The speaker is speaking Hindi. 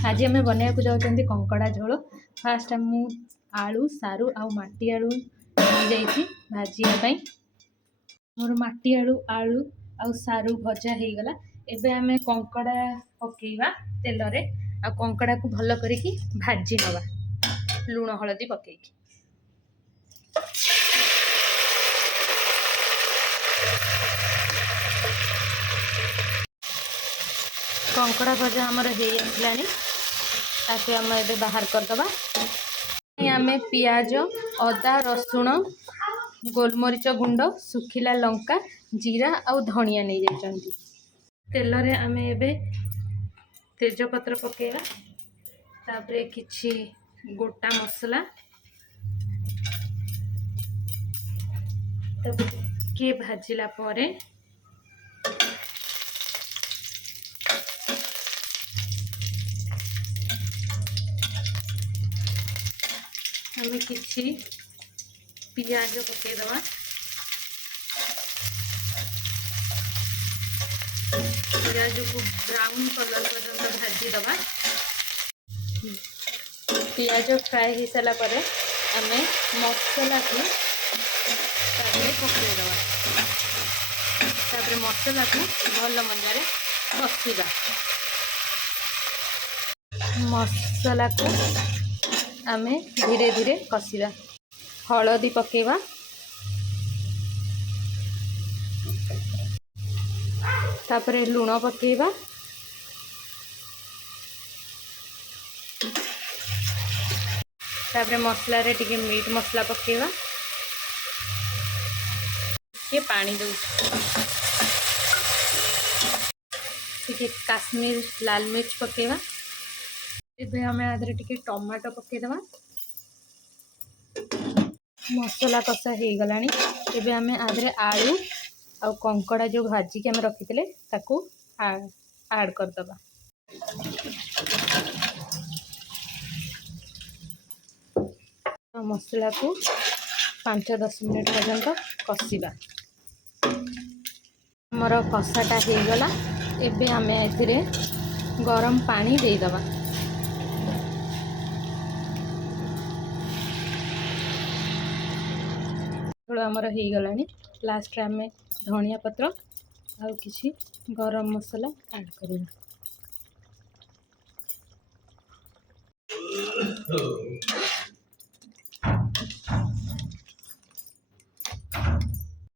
आज आम बनवाक जाऊँ कंकड़ा झोल। फास्ट मु आलू सारू आ माटी आलू नहीं भाजापी मोर माटी आलू आलू आ सारू भजा हो गला। एबे आमे कंकड़ा पकेवा तेल रे आ कंकड़ा को भल करिकी भाजी नवा लूण हलदी पकेकी। कंकड़ा भजा आमर हो आसलानी ताकि आम ए बाहर करदबा। आमे पियाज अदा रसुण गोलमरीच गुंड सुखिला लंका जीरा आउ धनिया नहीं जाइछंती। तेल रे आमे एबे तेजपत्र पकेवा तापरे किछि गोटा मसला के भाजिला परे आमे किछि पियाज पकेदवा। पियाज को ब्राउन कलर पर्यंत भाजी दबा। पियाज फ्राए हो सारा पर आमे मसला को पकईदवा। मसला को भल मंजारे कषिबा। मसला को आमे धीरे धीरे कषिबा। हलदी पकेवा तापरे लूण पकेवा तापरे मसला रे टिके मीट मसला पकेवा के पानी दो टिके काश्मीर लाल मिर्च पकेवा। एबे हमें आदरे टिके टमाटो पकेदवा। मसला कषा हो गलानी। एबे हमें आदरे आलू आ कंकड़ा जो भाजी के हमें रखी ताकू ऐड करदबा। मसला को 5-10 मिनट पर्यंत कषिबा। मोर कषाटा हो गला। एबे हमें एथिरे गरम पानी देदबा। थोड़ा आमर हो गलानी। लास्ट रे आमे धनिया पत्र आउ किछि गरम मसला ऐड करिबा।